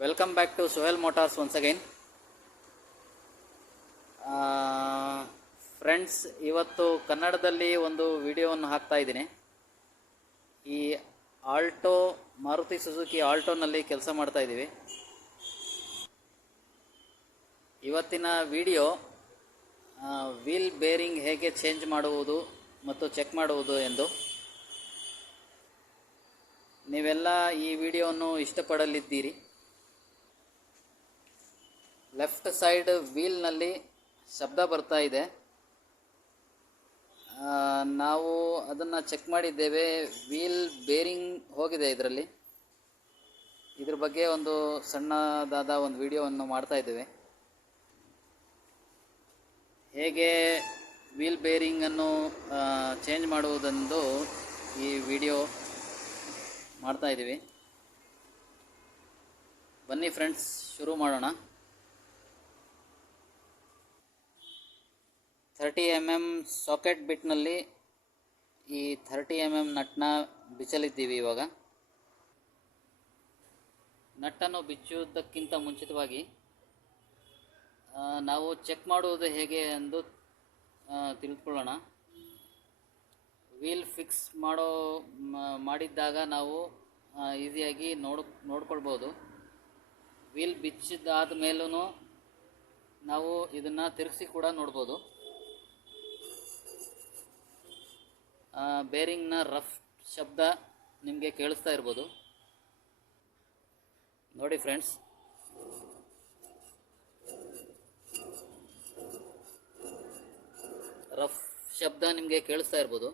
Welcome back to Sohel motors once again. Friends, ಇವತ್ತು ಕನ್ನಡದಲ್ಲಿ ಒಂದು ವಿಡಿಯೋವನ್ನು ಹಾಕ್ತಾ ಇದ್ದೀನಿ. ಈ ಆಲ್ಟೋ ಮಾರುತಿ ಸುಜುಕಿ ಆಲ್ಟೋನಲ್ಲಿ ಕೆಲಸ ಮಾಡ್ತಾ ಇದ್ದೀವಿ. ಇವತ್ತಿನ ವಿಡಿಯೋ ವೀಲ್ ಬೇರಿಂಗ್ ಹೇಗೆ ಚೇಂಜ್ ಮಾಡುವುದು ಮತ್ತು ಚೆಕ್ ಮಾಡುವುದು ಎಂದು. ನೀವೆಲ್ಲ ಈ ವಿಡಿಯೋವನ್ನು ಇಷ್ಟಪಡಲಿದ್ದೀರಿ. ಲೆಫ್ಟ್ ಸೈಡ್ ವೀಲ್ನಲ್ಲಿ ಶಬ್ದ ಬರ್ತಾ ಇದೆ. ನಾವು ಅದನ್ನು ಚೆಕ್ ಮಾಡಿದ್ದೇವೆ. ವೀಲ್ ಬೇರಿಂಗ್ ಹೋಗಿದೆ ಇದರಲ್ಲಿ. ಇದ್ರ ಬಗ್ಗೆ ಒಂದು ಸಣ್ಣದಾದ ಒಂದು ವಿಡಿಯೋವನ್ನು ಮಾಡ್ತಾ ಇದ್ದೇವೆ. ಹೇಗೆ ವೀಲ್ ಬೇರಿಂಗನ್ನು ಚೇಂಜ್ ಮಾಡುವುದೆಂದು ಈ ವಿಡಿಯೋ ಮಾಡ್ತಾ ಇದ್ದೀವಿ. ಬನ್ನಿ ಫ್ರೆಂಡ್ಸ್, ಶುರು ಮಾಡೋಣ. 30 mm ಸಾಕೆಟ್ ಬಿಟ್ನಲ್ಲಿ ಈ 30 mm ನಟ್ನ ಬಿಚ್ಚಲಿದ್ದೀವಿ. ಇವಾಗ ನಟ್ಟನ್ನು ಬಿಚ್ಚುವುದಕ್ಕಿಂತ ಮುಂಚಿತವಾಗಿ ನಾವು ಚೆಕ್ ಮಾಡುವುದು ಹೇಗೆ ಎಂದು ತಿಳಿದುಕೊಳ್ಳೋಣ. ವೀಲ್ ಫಿಕ್ಸ್ ಮಾಡಿದ್ದಾಗ ನಾವು ಈಸಿಯಾಗಿ ನೋಡ್ಕೊಳ್ಬೋದು. ವೀಲ್ ಬಿಚ್ಚಿದಾದ ಮೇಲೂ ನಾವು ಇದನ್ನು ತಿರುಗಿಸಿ ಕೂಡ ನೋಡ್ಬೋದು. ಬೇರಿಂಗ್ನ ರಫ್ ಶಬ್ದ ನಿಮಗೆ ಕೇಳಿಸ್ತಾ ಇರ್ಬೋದು. ನೋಡಿ ಫ್ರೆಂಡ್ಸ್, ರಫ್ ಶಬ್ದ ನಿಮಗೆ ಕೇಳಿಸ್ತಾ ಇರ್ಬೋದು.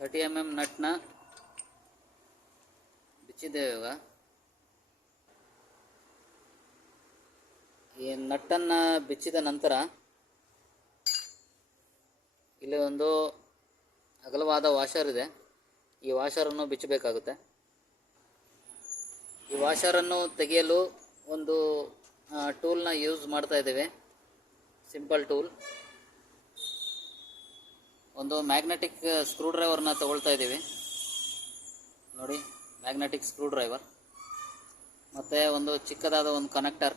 Thirty mm ನಟ್ನ ಬಿಚ್ಚಿದ್ದೇವೆ. ಇವಾಗ ಈ ನಟ್ಟನ್ನು ಬಿಚ್ಚಿದ ನಂತರ ಇಲ್ಲಿ ಒಂದು ಅಗಲವಾದ ವಾಷರ್ ಇದೆ. ಈ ವಾಷರನ್ನು ಬಿಚ್ಚಬೇಕಾಗುತ್ತೆ. ಈ ವಾಷರನ್ನು ತೆಗೆಯಲು ಒಂದು ಟೂಲ್ನ ಯೂಸ್ ಮಾಡ್ತಾ ಇದ್ದೇವೆ. Simple tool. ಒಂದು ಮ್ಯಾಗ್ನೆಟಿಕ್ ಸ್ಕ್ರೂ ಡ್ರೈವರ್ನ ತಗೊಳ್ತಾ ಇದ್ದೀವಿ. ನೋಡಿ, ಮ್ಯಾಗ್ನೆಟಿಕ್ ಸ್ಕ್ರೂ ಡ್ರೈವರ್ ಮತ್ತು ಒಂದು ಚಿಕ್ಕದಾದ ಒಂದು ಕನೆಕ್ಟರ್.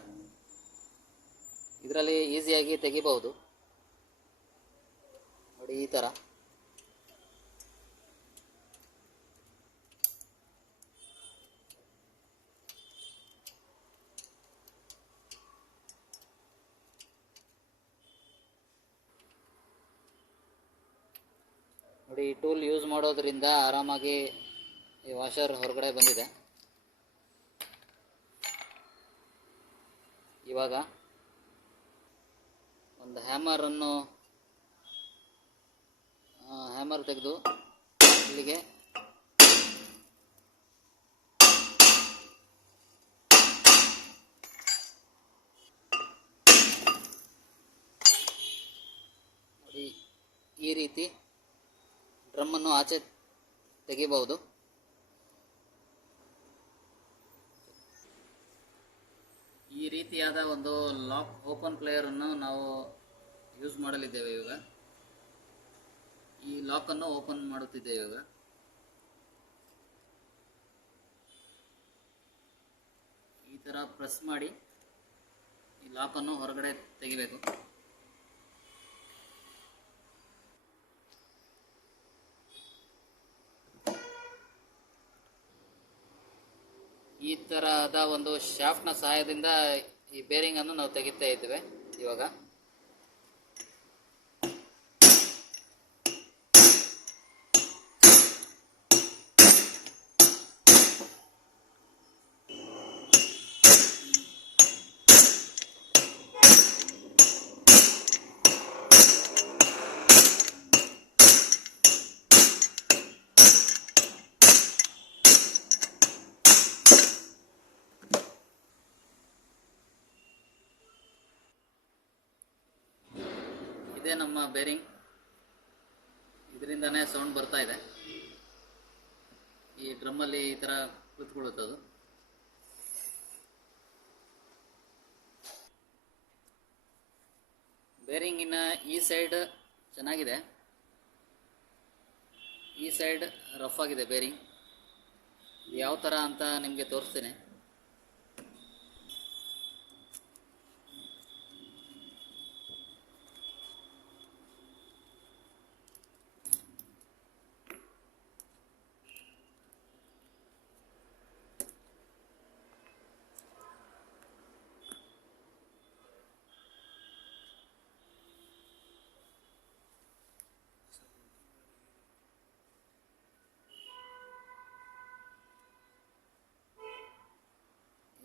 ಇದರಲ್ಲಿ ಈಸಿಯಾಗಿ ತೆಗಿಬಹುದು. ನೋಡಿ, ಈ ಥರ. ನೋಡಿ, ಈ ಟೂಲ್ ಯೂಸ್ ಮಾಡೋದ್ರಿಂದ ಆರಾಮಾಗಿ ಈ ವಾಷರ್ ಹೊರಗಡೆ ಬಂದಿದೆ. ಇವಾಗ ಒಂದು ಹ್ಯಾಮರ್ ತೆಗೆದು ಇಲ್ಲಿಗೆ ನೋಡಿ, ಈ ರೀತಿ ಡ್ರಮ್ಮನ್ನು ಆಚೆ ತೆಗಿಬಹುದು. ಈ ರೀತಿಯಾದ ಒಂದು ಲಾಕ್ ಓಪನ್ ಪ್ಲೇಯರನ್ನು ನಾವು ಯೂಸ್ ಮಾಡಲಿದ್ದೇವೆ. ಇವಾಗ ಈ ಲಾಕನ್ನು ಓಪನ್ ಮಾಡುತ್ತಿದ್ದೇವೆ. ಇವಾಗ ಈ ಥರ ಪ್ರೆಸ್ ಮಾಡಿ ಈ ಲಾಕನ್ನು ಹೊರಗಡೆ ತೆಗಿಬೇಕು. ಈ ತರಹದ ಒಂದು ಶಾಫ್ಟ್ನ ಸಹಾಯದಿಂದ ಈ ಬೇರಿಂಗನ್ನು ನಾವು ತೆಗಿತಾ ಇದ್ದೇವೆ. ಇವಾಗ ಇದೇ ನಮ್ಮ ಬೇರಿಂಗ್. ಇದರಿಂದನೇ ಸೌಂಡ್ ಬರ್ತಾ ಇದೆ. ಈ ಡ್ರಮ್ಮಲ್ಲಿ ಈ ಥರ ಕುಳಿತುಕೊಳ್ಳುತ್ತದು. ಬೇರಿಂಗಿನ ಈ ಸೈಡ್ ಚೆನ್ನಾಗಿದೆ, ಈ ಸೈಡ್ ರಫ್ ಆಗಿದೆ ಬೇರಿಂಗ್. ಯಾವ ಥರ ಅಂತ ನಿಮಗೆ ತೋರಿಸ್ತೀನಿ.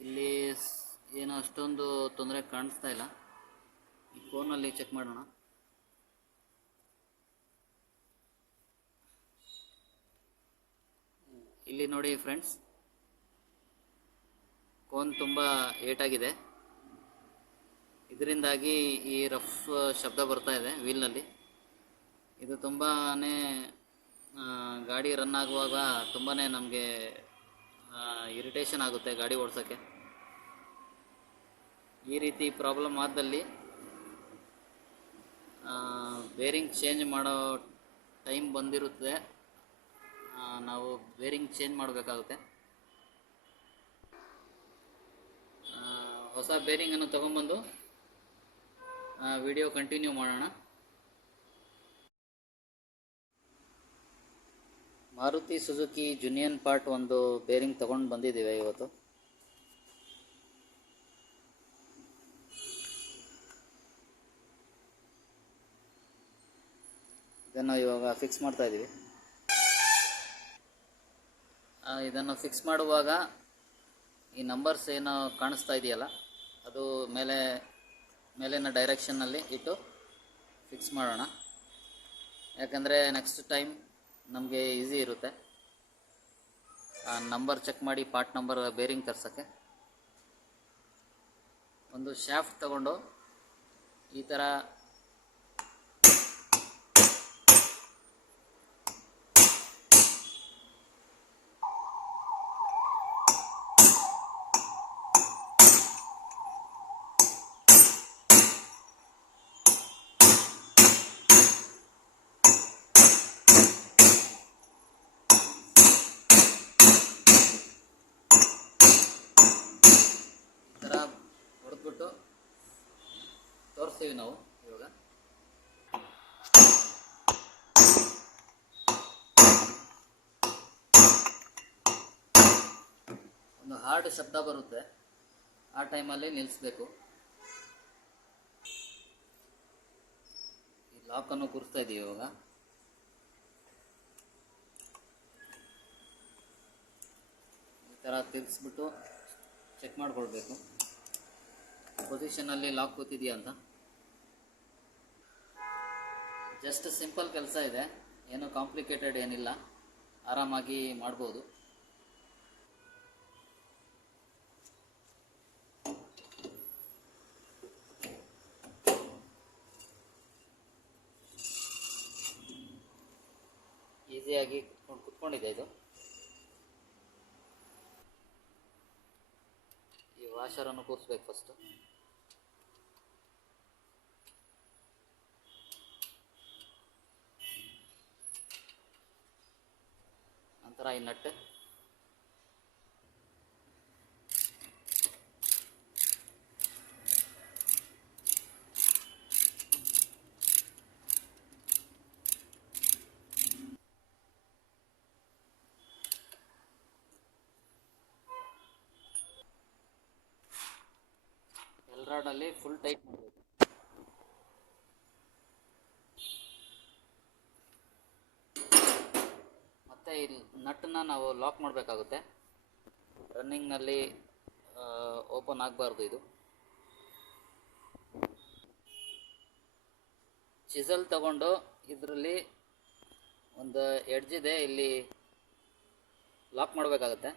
ಇಲ್ಲಿ ಏನು ಅಷ್ಟೊಂದು ತೊಂದರೆ ಕಾಣಿಸ್ತಾ ಇಲ್ಲ. ಈ ಫೋನಲ್ಲಿ ಚೆಕ್ ಮಾಡೋಣ. ಇಲ್ಲಿ ನೋಡಿ ಫ್ರೆಂಡ್ಸ್, ಕೋನ್ ತುಂಬ ಏಟಾಗಿದೆ. ಇದರಿಂದಾಗಿ ಈ ರಫ್ ಶಬ್ದ ಬರ್ತಾ ಇದೆ ವೀಲ್ನಲ್ಲಿ. ಇದು ತುಂಬಾ ಗಾಡಿ ರನ್ ಆಗುವಾಗ ತುಂಬಾ ನಮಗೆ ಇರಿಟೇಷನ್ ಆಗುತ್ತೆ ಗಾಡಿ ಓಡಿಸೋಕ್ಕೆ. ಈ ರೀತಿ ಪ್ರಾಬ್ಲಮ್ ಆದಲ್ಲಿ ಬೇರಿಂಗ್ ಚೇಂಜ್ ಮಾಡೋ ಟೈಮ್ ಬಂದಿರುತ್ತೆ, ನಾವು ಬೇರಿಂಗ್ ಚೇಂಜ್ ಮಾಡಬೇಕಾಗುತ್ತೆ. ಹೊಸ ಬೇರಿಂಗನ್ನು ತೊಗೊಂಬಂದು ವಿಡಿಯೋ ಕಂಟಿನ್ಯೂ ಮಾಡೋಣ. ಮಾರುತಿ ಸುಜುಕಿ ಜುನಿಯನ್ ಪಾರ್ಟ್ ಒಂದು ಬೇರಿಂಗ್ ತೊಗೊಂಡು ಬಂದಿದ್ದೀವಿ ಇವತ್ತು. ಇದನ್ನು ಇವಾಗ ಫಿಕ್ಸ್ ಮಾಡ್ತಾ ಇದ್ದೀವಿ. ಇದನ್ನು ಫಿಕ್ಸ್ ಮಾಡುವಾಗ ಈ ನಂಬರ್ಸ್ ಏನು ಕಾಣಿಸ್ತಾ ಇದೆಯಲ್ಲ, ಅದು ಮೇಲಿನ ಡೈರೆಕ್ಷನ್ನಲ್ಲಿ ಇಟ್ಟು ಫಿಕ್ಸ್ ಮಾಡೋಣ. ಯಾಕಂದರೆ ನೆಕ್ಸ್ಟ್ ಟೈಮ್ ನಮಗೆ ಈಸಿ ಇರುತ್ತೆ ಆ ನಂಬರ್ ಚೆಕ್ ಮಾಡಿ ಪಾರ್ಟ್ ನಂಬರ್ ಬೇರಿಂಗ್ ತರ್ಸೋಕ್ಕೆ. ಒಂದು ಶಾಫ್ಟ್ ತಗೊಂಡು ಈ ಥರ ಹೊಡೆದ್ಬಿಟ್ಟು ತೋರಿಸ್ತೀವಿ ನಾವು ಇವಾಗ. ಒಂದು ಹಾರ್ಡ್ ಶಬ್ದ ಬರುತ್ತೆ, ಆ ಟೈಮಲ್ಲಿ ನಿಲ್ಲಿಸಬೇಕು. ಈ ಲಾಕನ್ನು ಕೂರಿಸ್ತಾ ಇದ್ದೀವಿ ಇವಾಗ. ಈ ಥರ ತಿರ್ಗಿಸ್ಬಿಟ್ಟು ಚೆಕ್ ಮಾಡ್ಕೊಳ್ಬೇಕು ಪೊಸಿಷನಲ್ಲಿ ಲಾಕ್ ಕೂತಿದೆಯಾ ಅಂತ. ಜಸ್ಟ್ ಸಿಂಪಲ್ ಕೆಲಸ ಇದೆ, ಏನು ಕಾಂಪ್ಲಿಕೇಟೆಡ್ ಏನಿಲ್ಲ, ಆರಾಮಾಗಿ ಮಾಡ್ಬೋದು. ಈಸಿಯಾಗಿ ಕುತ್ಕೊಂಡಿದೆ ಇದು. ಈ ವಾಷರನ್ನು ಕೂರಿಸ್ಬೇಕು ಫಸ್ಟು. ನಂತರ ಈ ನಟ್, ಎಲ್ರಾಡಲ್ಲಿ ಫುಲ್ ಟೈಟ್ ಮಾಡಬೇಕು. ಮತ್ತು ಈ ನಟ್ಟನ್ನ ನಾವು ಲಾಕ್ ಮಾಡಬೇಕಾಗುತ್ತೆ. ರನ್ನಿಂಗ್ನಲ್ಲಿ ಓಪನ್ ಆಗಬಾರ್ದು ಇದು. ಚಿಸಲ್ ತಗೊಂಡು ಇದರಲ್ಲಿ ಒಂದು ಎಡ್ಜ್ ಇದೆ, ಇಲ್ಲಿ ಲಾಕ್ ಮಾಡಬೇಕಾಗುತ್ತೆ.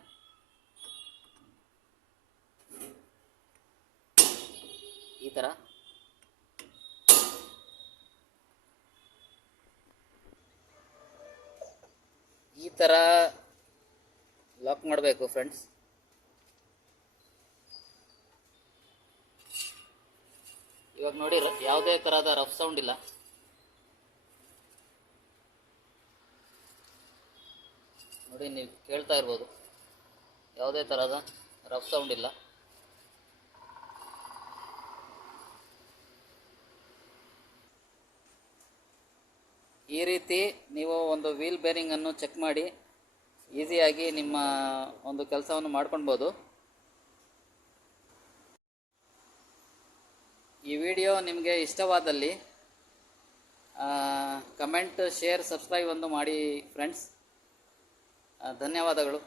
ಈ ಥರ ಲಾಕ್ ಮಾಡಬೇಕು ಫ್ರೆಂಡ್ಸ್. ಇವಾಗ ಇವಾಗ ನೋಡಿ ಯಾವುದೇ ಥರದ ರಫ್ ಸೌಂಡ್ ಇಲ್ಲ. ನೋಡಿ ನೀವು ಕೇಳ್ತಾ ಇರ್ಬೋದು, ಯಾವುದೇ ಥರದ ರಫ್ ಸೌಂಡ್ ಇಲ್ಲ. ಈ ರೀತಿ ನೀವು ಒಂದು ವೀಲ್ ಬೇರಿಂಗನ್ನು ಚೆಕ್ ಮಾಡಿ ಈಸಿಯಾಗಿ ನಿಮ್ಮ ಒಂದು ಕೆಲಸವನ್ನು ಮಾಡ್ಕೊಳ್ಬೋದು. ಈ ವಿಡಿಯೋ ನಿಮಗೆ ಇಷ್ಟವಾದಲ್ಲಿ ಕಮೆಂಟ್, ಶೇರ್, ಸಬ್ಸ್ಕ್ರೈಬ್ ಒಂದು ಮಾಡಿ ಫ್ರೆಂಡ್ಸ್. ಧನ್ಯವಾದಗಳು.